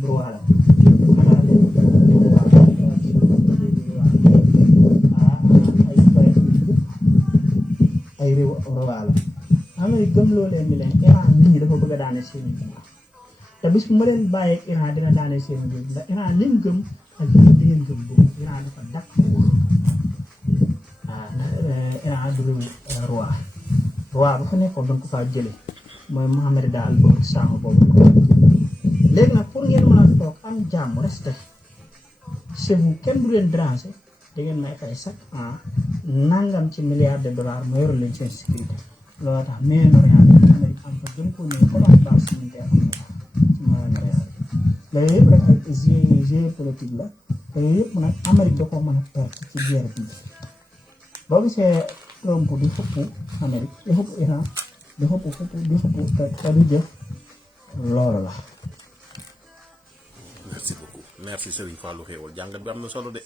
roi la ay réew roi la Amérique gëm loo leen ni leen Iran nii dafa bëgg a daane seen ginnaaw te bis bu ma leen bàyyee Iran dina daane seen ginnaaw ndax Iran liñ gëm ak li ngeen gëm boobu Iran dafa dakk waaw ndax Iran du réew roi bu fa nekkoon doon ko faa jële mooy Mohamed daal boobu sàmm boobu léegi nag pour ngeen mën a toog am jàmm resté chez vous kenn du leen déranger da ngeen may fay chaque an nangam ci milliards de dollars ma yoroon leen seen sécurité loolu tax Moyen-Orient bi Amérique am fa gën koo ñëw comme base militaire am na ci Moyen-Orient bi yooyu yëpp rek ay géopolitique la te yooyu yëpp nag Amérique da ko mën a perte ci guerre bi boo gisee Trump di xëpp Amérique di xëpp Iran di xëpp te du jëf loolu la. merci beaucoup merci Serigne Fallou Xéewal jàngat bi am na solo de.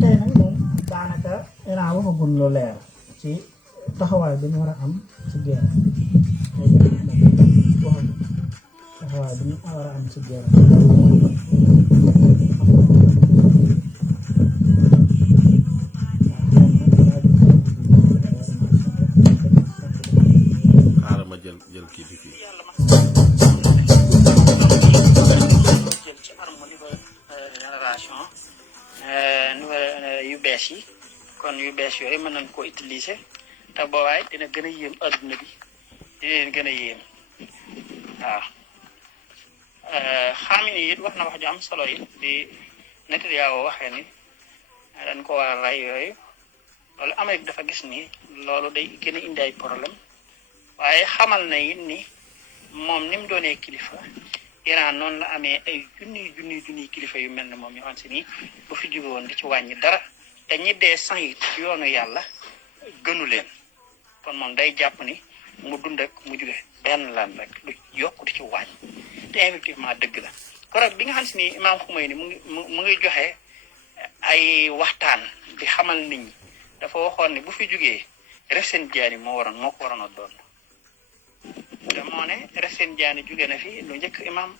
tey nag moom daanaka Iran waxagul lu leer ci taxawaay bi ñu war a am ci guerre taxawaay bi ñu war a am ci guerre xaaral ma jël kii bi fii. jël ci harmonie ba génération nouvelle yu bees yi kon yu bees yooyu mën nañ koo utiliser te boobaay dina gën a yéem adduna bi dina leen gën a yéem waaw xam ni it wax na wax ju am solo it di Netanyahu waxee ni dañ ko war a rey yooyu loolu Amérique dafa gis ni loolu day gën a indi ay problème waaye xamal na it ni moom ni mu doonee kilifa Iran noonu la amee ay junniy kilifa yu mel ne moom yoo xam si ni bu fi jóge woon di ci wàññi dara te ñi dee sang it ci yoonu yàlla gënu leen kon moom day jàpp ni mu dund ak mu jóge benn lan rek du yokk di ci wàññi te effectivement dëgg la korog bi nga xam si ni Imam Khomeini mu ngi joxe ay waxtaan di xamal nit ñi dafa waxoon ne bu fi jógee Rafsanjani moo ko waroon a doon te moo ne Rafsanjani jóge na fi lu njëkk imam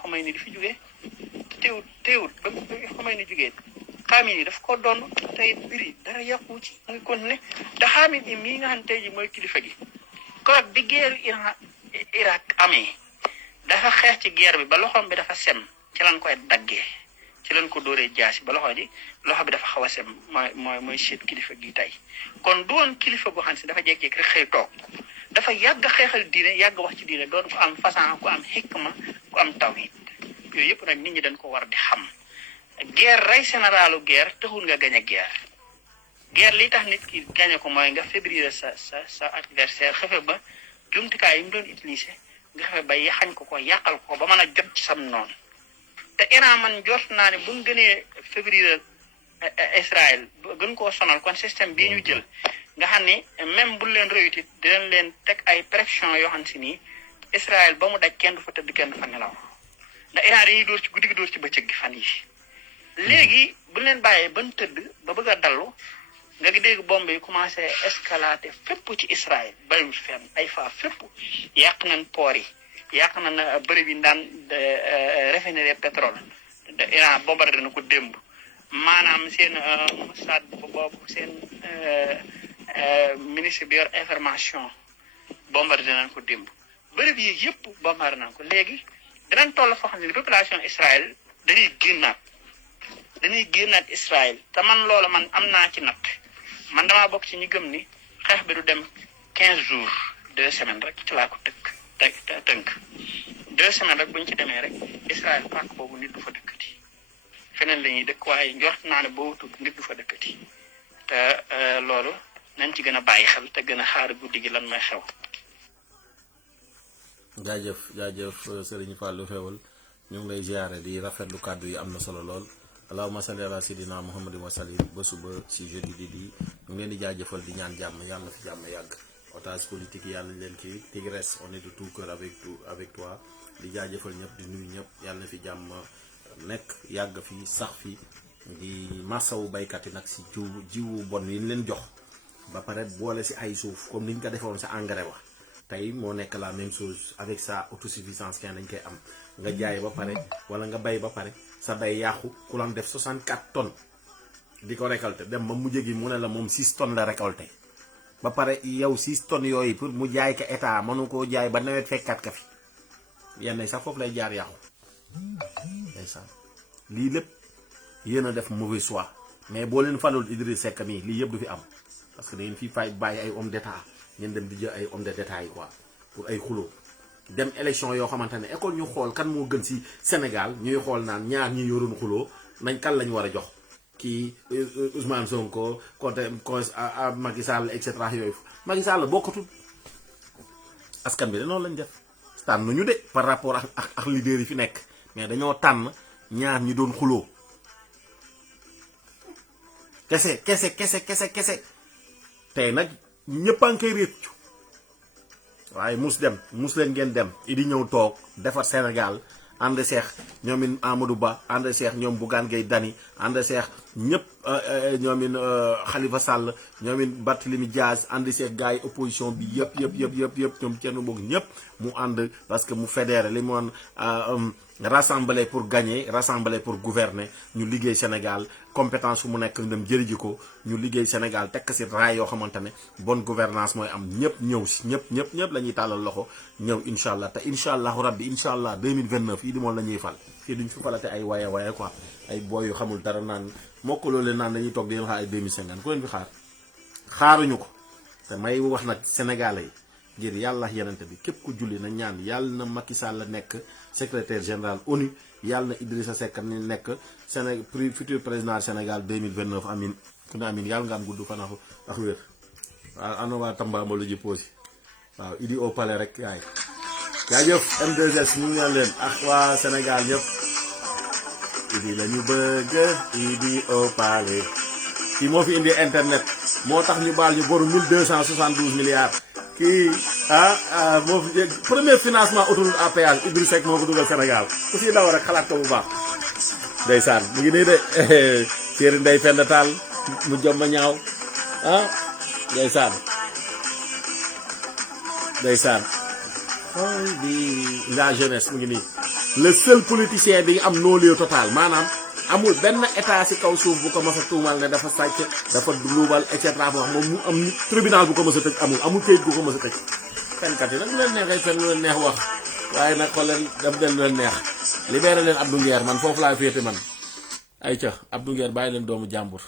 Khomeini di fi jógee teewut ba Khomeini jógee Khamenei daf ko doon tey biri dara yàqu ci mu ngi continué te Khamenei mii nga xam tey ji mooy kilifa gi korog bi guerre Irak amee dafa xeex ci guerre bi ba loxoom bi dafa sem ci lañ koy daggee ci lañ ko dóoree jaasi ba loxo bi dafa xaw a sem mooy seet kilifa gi tey kon du woon kilifa goo xam si dafa jékki-jékki rek xëy toog dafa yàgg xeexal diine yàgg wax ci diine doon ko am façon ku am xikma ku am tawhid yooyu yëpp nag nit ñi dañ ko war di xam guerre rey généralu guerre taxul nga gañ a guerre li tax nit ki gañe ko mooy nga fébriser sa adversaire xefe ba jumtukaay yi mu doon utiliser nga xefe ba yaxañ ko yàqal ko ba mën a jot ci sam noonu te Iran man jot naa ne bu ñu gënee fébriser Israël gën koo sonal kon système bii ñu jël nga xam ni même bu leen réussite dinañ leen teg ay pression yoo xam si nii Israël ba mu daj kenn du fa tëdd kenn du fa nelaw ndax Iran dañuy dóor ci guddi gi dóor ci bëccëg gi fan yi léegi bu leen bàyyee ban tëdd ba bëgg a dallu nga gi dégg bombe yi commencé escalader fépp ci Israël bàyyiwul fenn ay fa fépp yàq nañ poor yi yàq nañ bërëb yi daan raffinerie pétrole Iran bombardé na ko démb maanaam seen Mossad boobu seen ministre bi yor information bombardé nañ ko démb bërëb yi yëpp bombardé nañ ko léegi dinañ toll foo xam ne population Israël dañuy génnaat Israël te man loolu man am naa ci natt man damaa bokk ci ñi gëm ni xeex bi du dem 15 jours 2 semaines rek ci laa ko tënk 2 semaines rek bu ñu ci demee rek Israël pàcc boobu nit du fa dëkkati feneen la ñuy dëkk waaye njort naa ne boo tudd nit du fa dëkkati te loolu nañ ci gën a bàyyi xel te gën a xaar guddi gi lan may xew. jaajëf Serigne Fallou Xewal ñu ngi lay ziare di rafetlu kàddu yi am na solo lool. allahumma salli ala sayyidina muhammadin wa sallim ba suba si jeudi di ñu ngi leen di jaajëfal di ñaan jàmm yàlla fi jàmm yàgg otage politique yi yàlla leen ci Tigresse on est de tout cœur avec toi di jaajëfal ñëpp di nuyu ñëpp yàlla fi jàmm nekk yàgg fi sax fi di massawu baykat yi nag si jiwu bon yi ñu leen jox ba pare boole si ay suuf comme ni ñu ko defoon sa engrais wax tey moo nekk la même chose avec sa autosuffisance kenn dañ koy am nga jaay ba pare wala nga bay ba pare sa bay yàqu ku lan def 64 tonnes di ko récolter dem ba mujj gi mu ne la moom 6 tonnes la récolter ba pare yow 6 tonnes yooyu pour mu jaay ka état mënu koo jaay ba nawet fekkaat ka fi yenn sax foofu lay jaar yàqu ndeysaan lii lépp yéen a def mauvais choix mais boo leen falul Idriss Seck nii lii yëpp du fi am parce que da ngeen fii fay bàyyi ay homme d'état ngeen dem di jël ay homme de détat yi quoi pour ay xuloo dem élection yoo xamante ne école ñu xool kan moo gën si Sénégal ñuy xool naan ñaar ñi yoroon xuloo nañ kan lañ war a jox kii Ousmane Sonko côté Macky Sall et cetera yooyu Macky Sall bokkatul askan bi de noonu lañ def tànn ñu de par rapport ak leader yi fi nekk mais dañoo tànn ñaar ñi doon xuloo kese tey nag ñëpp a ngi koy réccu waaye mus leen ngeen dem idi ñëw toog defar Sénégal ànd seex ñoomin Amadou Ba ànd seex ñoom Bougane Gueye Dany ànd seex ñëpp ñoomin Khalifa Sall ñoomin Barthélémy Dias ànd seex gars yi opposition bi yëpp ñoom Thierno Bocoum ñëpp mu ànd parce que mu fédéré li moon rassembler pour gagner rassembler pour gouverner ñu liggéey Sénégal compétence fu mu nekk dem jëri ji ko ñu liggéey Sénégal tekk si raay yoo xamante ne bonne gouvernance mooy am ñëpp ñëw si ñëpp la ñuy tàllal loxo ñëw incha allah te incha allahu rabbi incha allah 2029 yi di moom la ñuy fal fii duñ fi falate ay waye quoi ay booy yu xamul dara naan mokkaloo leen naan dañuy toog di leen xaar ay 2050 ku leen fi xaaruñu ko te may wax nag Sénégalais yi ngir yàlla yenente bi képp ku julli na ñaan yàlla na Macky Sall nekk secrétaire général ONU yàlla na Idrissa Seck ni nekk futur président Sénégal 2029 amin ku ne amin yàlla nga am gudd fan ak wér waaw ana waa Tamba lu ji poosi waaw idi au palais rek yaay jaajëf M2S ñu ngi leen ak waa Sénégal ñëpp idi la ñu bëgg idi au palais kii moo fi indi internet moo tax ñu baal ñu boru 1272 milliards kii moo fi premier financement autoroute à péage Idriss Seck moo ko dugal Sénégal ku si daw rek xalaat ko bu baax ndeysaan mu ngi nii de séeri ndey fenn taal mu jom ma ñaaw ah ndeysaan xool bi la jeunesse mu ngi nii le seul politicien bi nga am non-lieu total maanaam amul benn état ci kaw suuf bu ko mës a tuumal ne dafa sàcc dafa luubal et cetera wax moom mu am tribunal bu ko mës a tëj amul kayit bu ko mës a tëj fenkat yi nag lu leen neexee fen lu leen neex wax waaye nag xool leen def leen lu leen neex libéré leen Abdou Nguer man foofu laa féete man ay ca Abdou Nguer bàyyi leen doomu jàmbur